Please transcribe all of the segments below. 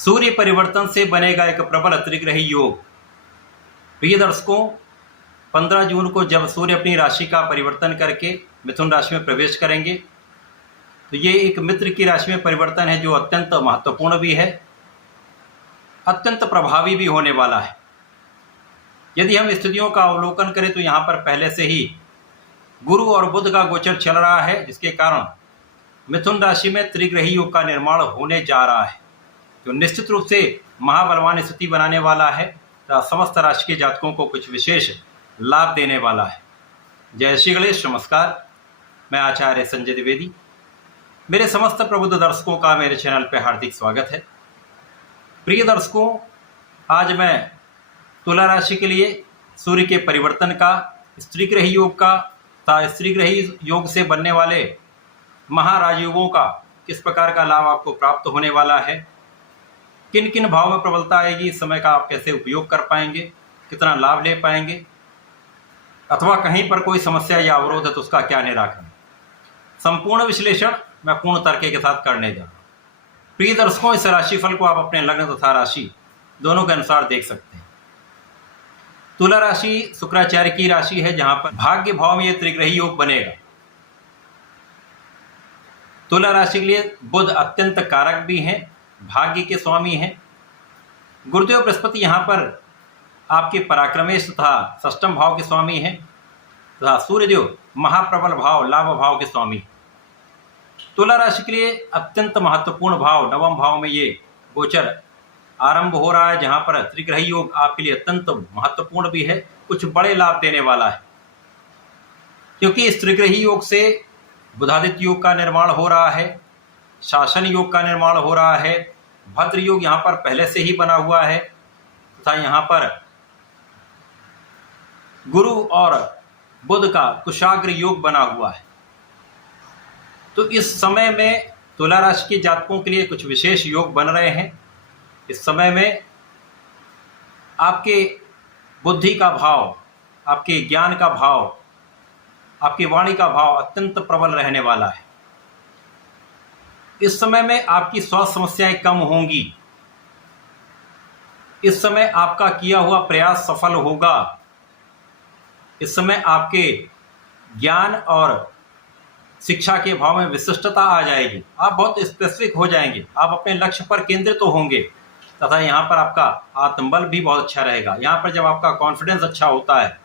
सूर्य परिवर्तन से बनेगा एक प्रबल त्रिग्रही योग। प्रिय दर्शकों, 15 जून को जब सूर्य अपनी राशि का परिवर्तन करके मिथुन राशि में प्रवेश करेंगे तो ये एक मित्र की राशि में परिवर्तन है जो अत्यंत महत्वपूर्ण भी है, अत्यंत प्रभावी भी होने वाला है। यदि हम स्थितियों का अवलोकन करें तो यहाँ पर पहले से ही गुरु और बुध का गोचर चल रहा है, जिसके कारण मिथुन राशि में त्रिग्रही योग का निर्माण होने जा रहा है, जो निश्चित रूप से महाबलवान स्थिति बनाने वाला है तथा समस्त राशि के जातकों को कुछ विशेष लाभ देने वाला है। जय श्री गणेश। नमस्कार, मैं आचार्य संजय द्विवेदी। मेरे समस्त प्रबुद्ध दर्शकों का मेरे चैनल पर हार्दिक स्वागत है। प्रिय दर्शकों, आज मैं तुला राशि के लिए सूर्य के परिवर्तन का, स्त्रीग्रही योग का तथा स्त्रीग्रही योग से बनने वाले महाराजयोगों का किस प्रकार का लाभ आपको प्राप्त होने वाला है, किन किन भाव में प्रबलता आएगी, इस समय का आप कैसे उपयोग कर पाएंगे, कितना लाभ ले पाएंगे, अथवा कहीं पर कोई समस्या या अवरोध है तो उसका क्या निराकरण, संपूर्ण विश्लेषण मैं पूर्ण तर्क के साथ करने जा रहा हूँ। प्रिय दर्शकों, इस राशिफल को आप अपने लग्न तथा राशि दोनों के अनुसार देख सकते हैं। तुला राशि शुक्राचार्य की राशि है, जहां पर भाग्य भाव में यह त्रिग्रही योग बनेगा। तुला राशि के लिए बुध अत्यंत कारक भी हैं, भाग्य के स्वामी हैं। गुरुदेव बृहस्पति यहाँ पर आपके पराक्रमेश तथा षष्ठम भाव के स्वामी हैं तथा सूर्यदेव महाप्रबल भाव, लाभ भाव के स्वामी। तुला राशि के लिए अत्यंत महत्वपूर्ण भाव नवम भाव में ये गोचर आरंभ हो रहा है, जहां पर त्रिग्रही योग आपके लिए अत्यंत महत्वपूर्ण भी है, कुछ बड़े लाभ देने वाला है। क्योंकि इस त्रिग्रही योग से बुधादित्य योग का निर्माण हो रहा है, शासन योग का निर्माण हो रहा है, भद्र योग यहाँ पर पहले से ही बना हुआ है तथा यहाँ पर गुरु और बुध का कुशाग्र योग बना हुआ है। तो इस समय में तुला राशि के जातकों के लिए कुछ विशेष योग बन रहे हैं। इस समय में आपके बुद्धि का भाव, आपके ज्ञान का भाव, आपकी वाणी का भाव अत्यंत प्रबल रहने वाला है। इस समय में आपकी स्वास्थ्य समस्याएं कम होंगी। इस समय आपका किया हुआ प्रयास सफल होगा। इस समय आपके ज्ञान और शिक्षा के भाव में विशिष्टता आ जाएगी। आप बहुत स्पेसिफिक हो जाएंगे, आप अपने लक्ष्य पर केंद्रित तो होंगे तथा यहाँ पर आपका आत्मबल भी बहुत अच्छा रहेगा। यहाँ पर जब आपका कॉन्फिडेंस अच्छा होता है,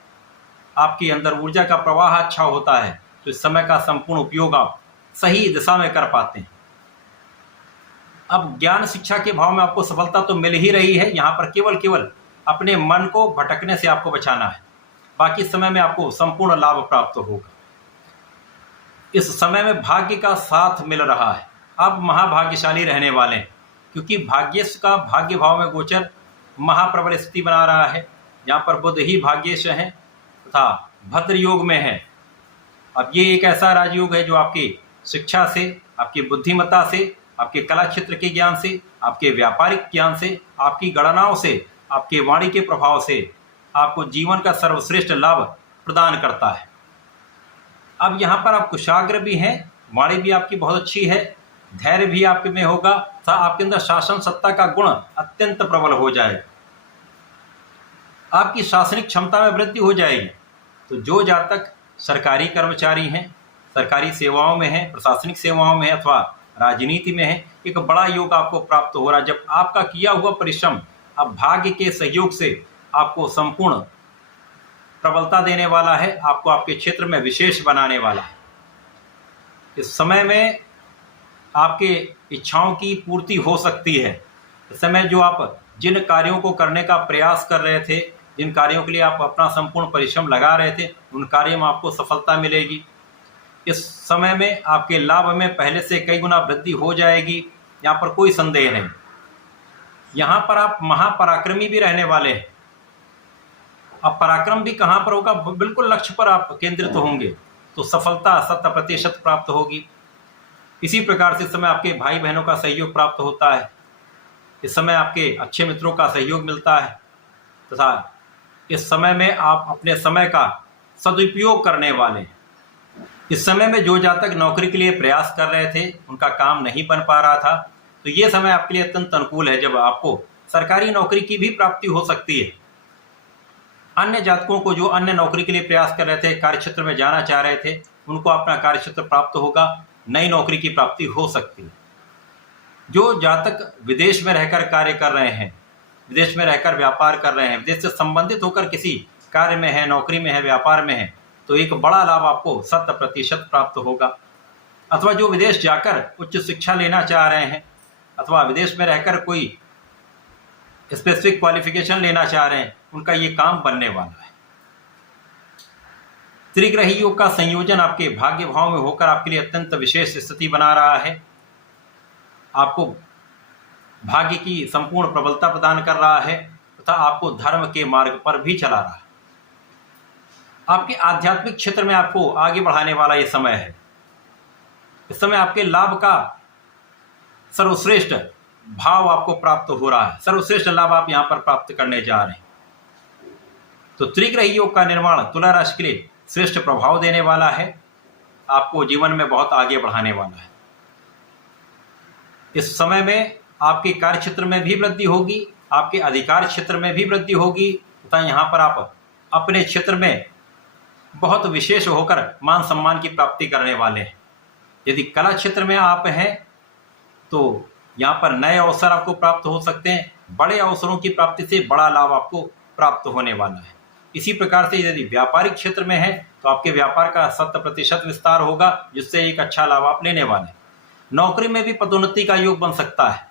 आपके अंदर ऊर्जा का प्रवाह अच्छा होता है, तो इस समय का संपूर्ण उपयोग आप सही दिशा में कर पाते हैं। अब ज्ञान शिक्षा के भाव में आपको सफलता तो मिल ही रही है। यहाँ पर केवल अपने मन को भटकने से आपको बचाना है, बाकी समय में आपको संपूर्ण लाभ प्राप्त होगा। इस समय में भाग्य का साथ मिल रहा है, आप महाभाग्यशाली रहने वाले हैं, क्योंकि भाग्येश का भाग्य भाव में गोचर महाप्रबल स्थिति बना रहा है। यहाँ पर बुध ही भाग्येश है तथा भद्र योग में है। अब ये एक ऐसा राजयोग है जो आपकी शिक्षा से, आपकी बुद्धिमत्ता से, आपके कला क्षेत्र के ज्ञान से, आपके व्यापारिक ज्ञान से, आपकी गणनाओं से, आपके वाणी के प्रभाव से आपको जीवन का सर्वश्रेष्ठ लाभ प्रदान करता है। अब यहाँ पर आप कुशाग्र भी हैं, वाणी भी आपकी बहुत अच्छी है, धैर्य भी आपके में होगा तथा आपके अंदर शासन सत्ता का गुण अत्यंत प्रबल हो जाएगा। आपकी शासनिक क्षमता में वृद्धि हो जाएगी। तो जो जातक सरकारी कर्मचारी हैं, सरकारी सेवाओं में हैं, प्रशासनिक सेवाओं में हैं अथवा राजनीति में है, एक बड़ा योग आपको प्राप्त हो रहा है। जब आपका किया हुआ परिश्रम अब भाग्य के सहयोग से आपको संपूर्ण प्रबलता देने वाला है, आपको आपके क्षेत्र में विशेष बनाने वाला है। इस समय में आपके इच्छाओं की पूर्ति हो सकती है। इस समय जो आप जिन कार्यों को करने का प्रयास कर रहे थे, जिन कार्यों के लिए आप अपना संपूर्ण परिश्रम लगा रहे थे, उन कार्यों में आपको सफलता मिलेगी। इस समय में आपके लाभ में पहले से कई गुना वृद्धि हो जाएगी, यहाँ पर कोई संदेह नहीं। यहाँ पर आप महापराक्रमी भी रहने वाले हैं। अब पराक्रम भी कहाँ पर होगा, बिल्कुल लक्ष्य पर आप केंद्रित होंगे तो सफलता 100% प्राप्त होगी। इसी प्रकार से इस समय आपके भाई बहनों का सहयोग प्राप्त होता है। इस समय आपके अच्छे मित्रों का सहयोग मिलता है तथा इस समय में आप अपने समय का सदुपयोग करने वाले हैं। इस समय में जो जातक नौकरी के लिए प्रयास कर रहे थे, उनका काम नहीं बन पा रहा था, तो ये समय आपके लिए अत्यंत अनुकूल है जब आपको सरकारी नौकरी की भी प्राप्ति हो सकती है। अन्य जातकों को जो अन्य नौकरी के लिए प्रयास कर रहे थे, कार्य क्षेत्र में जाना चाह रहे थे, उनको अपना कार्य क्षेत्र प्राप्त होगा, नई नौकरी की प्राप्ति हो सकती है। जो जातक विदेश में रहकर कार्य कर रहे हैं, विदेश में रहकर व्यापार कर रहे हैं, विदेश से संबंधित होकर किसी कार्य में है, नौकरी में है, व्यापार में है, तो एक बड़ा लाभ आपको 100% प्राप्त होगा। अथवा जो विदेश जाकर उच्च शिक्षा लेना चाह रहे हैं अथवा विदेश में रहकर कोई स्पेसिफिक क्वालिफिकेशन लेना चाह रहे हैं, उनका ये काम बनने वाला है। त्रिग्रही योग का संयोजन आपके भाग्य भाव में होकर आपके लिए अत्यंत विशेष स्थिति बना रहा है, आपको भाग्य की संपूर्ण प्रबलता प्रदान कर रहा है तथा आपको धर्म के मार्ग पर भी चला रहा है। आपके आध्यात्मिक क्षेत्र में आपको आगे बढ़ाने वाला ये समय है। इस समय आपके लाभ का सर्वश्रेष्ठ भाव आपको प्राप्त हो रहा है, सर्वश्रेष्ठ लाभ आप यहां पर प्राप्त करने जा रहे हैं। तो त्रिग्रही योग का निर्माण तुला राशि के लिए श्रेष्ठ प्रभाव देने वाला है, आपको जीवन में बहुत आगे बढ़ाने वाला है। इस समय में आपके कार्य क्षेत्र में भी वृद्धि होगी, आपके अधिकार क्षेत्र में भी वृद्धि होगी तथा यहाँ पर आप अपने क्षेत्र में बहुत विशेष होकर मान सम्मान की प्राप्ति करने वाले हैं। यदि कला क्षेत्र में आप हैं तो यहाँ पर नए अवसर आपको प्राप्त हो सकते हैं, बड़े अवसरों की प्राप्ति से बड़ा लाभ आपको प्राप्त होने वाला है। इसी प्रकार से यदि व्यापारिक क्षेत्र में है तो आपके व्यापार का 100% विस्तार होगा, जिससे एक अच्छा लाभ आप लेने वाले हैं। नौकरी में भी पदोन्नति का योग बन सकता है,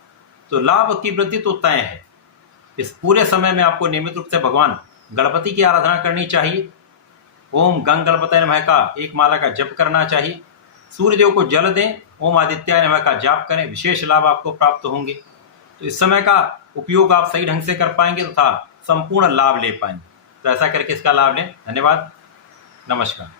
तो लाभ की वृद्धि तो तय है। इस पूरे समय में आपको नियमित रूप से भगवान गणपति की आराधना करनी चाहिए। ओम गंग गणपतये नमः का एक माला का जप करना चाहिए। सूर्यदेव को जल दें, ओम आदित्याय नमः का जाप करें, विशेष लाभ आपको प्राप्त होंगे। तो इस समय का उपयोग आप सही ढंग से कर पाएंगे तथा संपूर्ण लाभ ले पाएंगे। तो ऐसा करके इसका लाभ लें। धन्यवाद, नमस्कार।